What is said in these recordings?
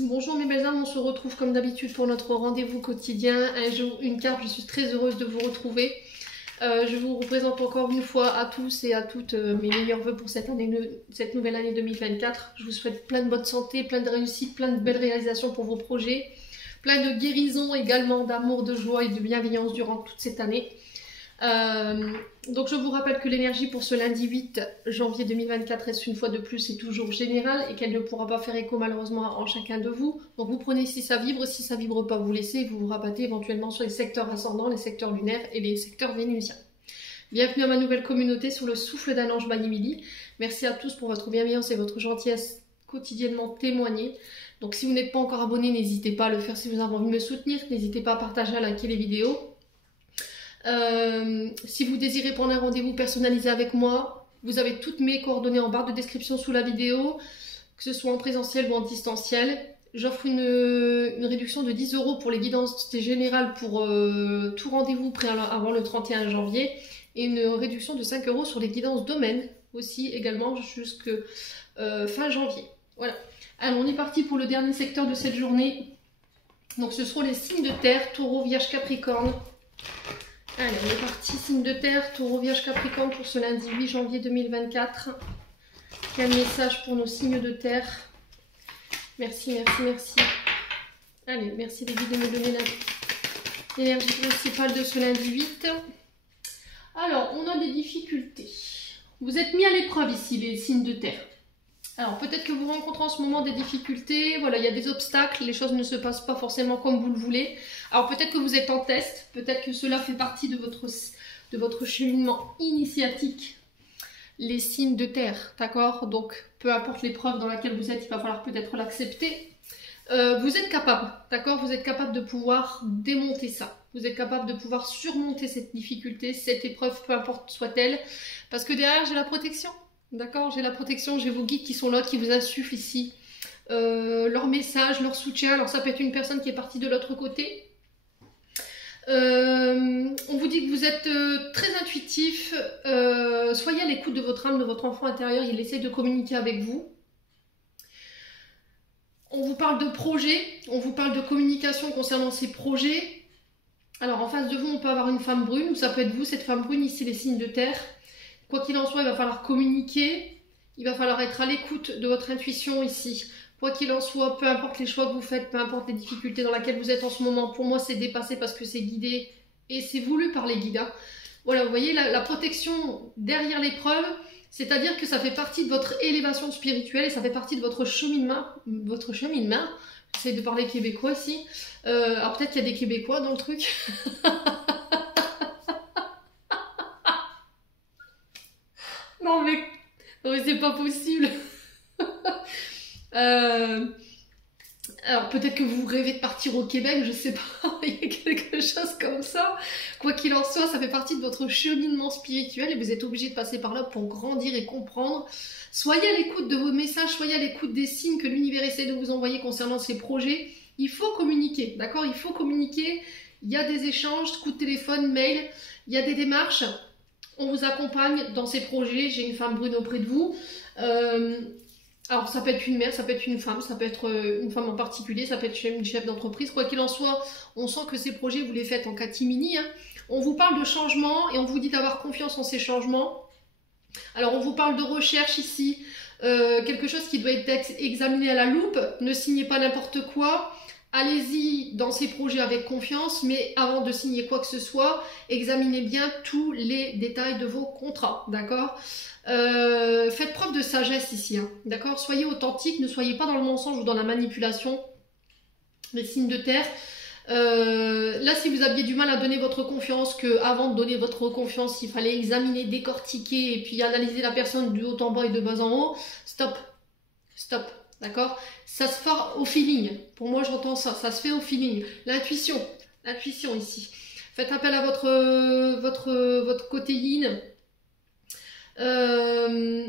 Bonjour mes belles âmes, on se retrouve comme d'habitude pour notre rendez-vous quotidien. Un jour, une carte, je suis très heureuse de vous retrouver. Je vous représente encore une fois à tous et à toutes mes meilleurs vœux pour cette nouvelle année 2024. Je vous souhaite plein de bonne santé, plein de réussite, plein de belles réalisations pour vos projets, plein de guérisons également, d'amour, de joie et de bienveillance durant toute cette année. Donc je vous rappelle que l'énergie pour ce lundi 8 janvier 2024 reste une fois de plus et toujours générale et qu'elle ne pourra pas faire écho malheureusement en chacun de vous. Donc vous prenez si ça vibre pas, vous laissez et vous vous rabattez éventuellement sur les secteurs ascendants, les secteurs lunaires et les secteurs vénusiens. Bienvenue à ma nouvelle communauté sur le souffle d'un ange Manimili. Merci à tous pour votre bienveillance et votre gentillesse quotidiennement témoignée. Donc si vous n'êtes pas encore abonné, n'hésitez pas à le faire si vous avez envie de me soutenir. N'hésitez pas à partager, à liker les vidéos. Si vous désirez prendre un rendez-vous personnalisé avec moi, vous avez toutes mes coordonnées en barre de description sous la vidéo, que ce soit en présentiel ou en distanciel. J'offre une réduction de 10 € pour les guidances générales pour tout rendez-vous pris avant le 31 janvier et une réduction de 5 € sur les guidances domaines aussi également jusque fin janvier. Voilà. Alors on est parti pour le dernier secteur de cette journée. Donc ce seront les signes de terre, Taureau, Vierge, Capricorne. Allez, on est parti, signe de terre, Taureau, Vierge, Capricorne pour ce lundi 8 janvier 2024. Quel message pour nos signes de terre? Merci, merci, merci. Allez, merci les guides de me donner l'énergie principale de ce lundi 8. Alors, on a des difficultés. Vous êtes mis à l'épreuve ici, les signes de terre. Alors, peut-être que vous rencontrez en ce moment des difficultés, voilà, il y a des obstacles, les choses ne se passent pas forcément comme vous le voulez. Alors, peut-être que vous êtes en test, peut-être que cela fait partie de votre cheminement initiatique, les signes de terre, d'accord? Donc, peu importe l'épreuve dans laquelle vous êtes, il va falloir peut-être l'accepter. Vous êtes capable, d'accord? Vous êtes capable de pouvoir démonter ça. Vous êtes capable de pouvoir surmonter cette difficulté, cette épreuve, peu importe soit-elle, parce que derrière, j'ai la protection. D'accord, j'ai la protection, j'ai vos guides qui sont là, qui vous insufflent ici leur message, leur soutien. Alors ça peut être une personne qui est partie de l'autre côté. On vous dit que vous êtes très intuitif. Soyez à l'écoute de votre âme, de votre enfant intérieur. Il essaie de communiquer avec vous. On vous parle de projets, on vous parle de communication concernant ces projets. Alors en face de vous, on peut avoir une femme brune, ou ça peut être vous, cette femme brune, ici les signes de terre. Quoi qu'il en soit, il va falloir communiquer, il va falloir être à l'écoute de votre intuition ici. Quoi qu'il en soit, peu importe les choix que vous faites, peu importe les difficultés dans lesquelles vous êtes en ce moment, pour moi c'est dépassé parce que c'est guidé et c'est voulu par les guides. Hein. Voilà, vous voyez la protection derrière l'épreuve, c'est-à-dire que ça fait partie de votre élévation spirituelle et ça fait partie de votre cheminement. J'essaie de parler québécois ici. Alors peut-être qu'il y a des Québécois dans le truc. Non mais c'est pas possible. Alors peut-être que vous rêvez de partir au Québec, je sais pas, il y a quelque chose comme ça. Quoi qu'il en soit, ça fait partie de votre cheminement spirituel et vous êtes obligé de passer par là pour grandir et comprendre. Soyez à l'écoute de vos messages, soyez à l'écoute des signes que l'univers essaie de vous envoyer concernant ces projets. Il faut communiquer, d'accord? Il faut communiquer. Il y a des échanges, coup de téléphone, mail, il y a des démarches. On vous accompagne dans ces projets. J'ai une femme brune auprès de vous. Alors, ça peut être une mère, ça peut être une femme, ça peut être une femme en particulier, ça peut être une chef d'entreprise. Quoi qu'il en soit, on sent que ces projets, vous les faites en catimini. Hein. On vous parle de changement et on vous dit d'avoir confiance en ces changements. Alors, on vous parle de recherche ici. Quelque chose qui doit être examiné à la loupe. Ne signez pas n'importe quoi. Allez-y dans ces projets avec confiance, mais avant de signer quoi que ce soit, examinez bien tous les détails de vos contrats, d'accord? Faites preuve de sagesse ici, hein, d'accord? Soyez authentique, ne soyez pas dans le mensonge ou dans la manipulation. Les signes de terre. Là, si vous aviez du mal à donner votre confiance, que avant de donner votre confiance, il fallait examiner, décortiquer et puis analyser la personne du haut en bas et de bas en haut, stop, stop. D'accord? Ça se fait au feeling. Pour moi, j'entends ça. Ça se fait au feeling. L'intuition. L'intuition ici. Faites appel à votre côté yin. Là,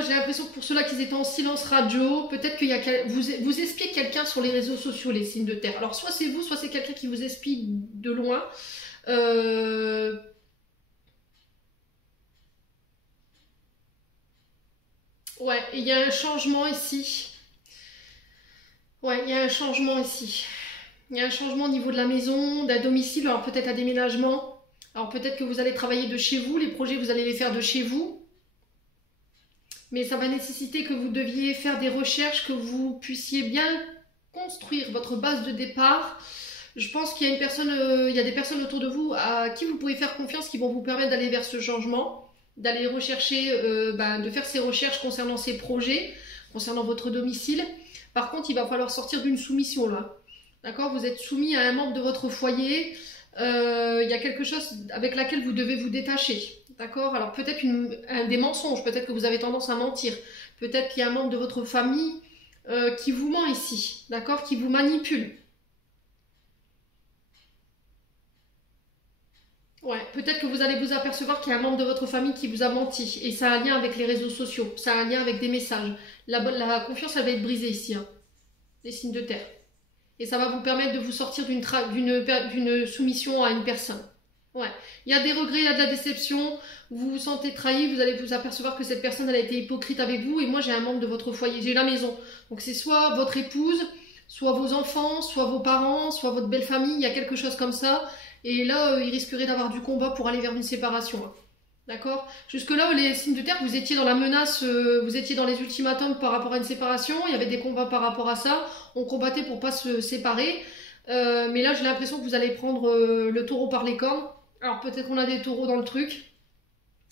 j'ai l'impression que pour ceux-là qui étaient en silence radio, peut-être qu'il y a vous espiez quelqu'un sur les réseaux sociaux, les signes de terre. Alors, soit c'est vous, soit c'est quelqu'un qui vous espie de loin. Ouais, il y a un changement ici. Ouais, il y a un changement ici. Il y a un changement au niveau de la maison, d'un domicile, alors peut-être un déménagement. Alors peut-être que vous allez travailler de chez vous, les projets vous allez les faire de chez vous. Mais ça va nécessiter que vous deviez faire des recherches, que vous puissiez bien construire votre base de départ. Je pense qu'il y a il y a des personnes autour de vous à qui vous pouvez faire confiance, qui vont vous permettre d'aller vers ce changement, d'aller rechercher, de faire ces recherches concernant ces projets, concernant votre domicile. Par contre, il va falloir sortir d'une soumission là. D'accord? Vous êtes soumis à un membre de votre foyer. Il y a quelque chose avec laquelle vous devez vous détacher. D'accord? Alors peut-être des mensonges, peut-être que vous avez tendance à mentir. Peut-être qu'il y a un membre de votre famille qui vous ment ici. D'accord? Qui vous manipule. Ouais, peut-être que vous allez vous apercevoir qu'il y a un membre de votre famille qui vous a menti. Et ça a un lien avec les réseaux sociaux. Ça a un lien avec des messages. La confiance, elle va être brisée ici. Hein. Les signes de terre. Et ça va vous permettre de vous sortir d'une soumission à une personne. Ouais. Il y a des regrets, il y a de la déception, vous vous sentez trahi, vous allez vous apercevoir que cette personne elle a été hypocrite avec vous et moi j'ai un membre de votre foyer, j'ai la maison. Donc c'est soit votre épouse, soit vos enfants, soit vos parents, soit votre belle famille, il y a quelque chose comme ça. Et là, il risquerait d'avoir du combat pour aller vers une séparation. Hein. D'accord? Jusque-là, les signes de terre, vous étiez dans la menace, vous étiez dans les ultimatums par rapport à une séparation, il y avait des combats par rapport à ça, on combattait pour pas se séparer. Mais là, j'ai l'impression que vous allez prendre le taureau par les cornes. Alors peut-être qu'on a des taureaux dans le truc,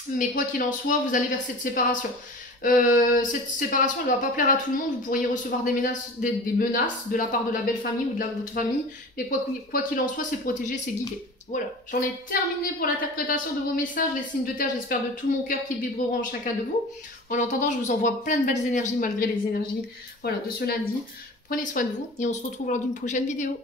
mais quoi qu'il en soit, vous allez vers cette séparation. Cette séparation, elle ne va pas plaire à tout le monde, vous pourriez recevoir des menaces de la part de la belle famille ou de votre famille, mais quoi qu'il en soit, c'est protégé, c'est guidé. Voilà, j'en ai terminé pour l'interprétation de vos messages, les signes de terre, j'espère de tout mon cœur qu'ils vibreront en chacun de vous. En attendant, je vous envoie plein de belles énergies malgré les énergies de ce lundi. Prenez soin de vous et on se retrouve lors d'une prochaine vidéo.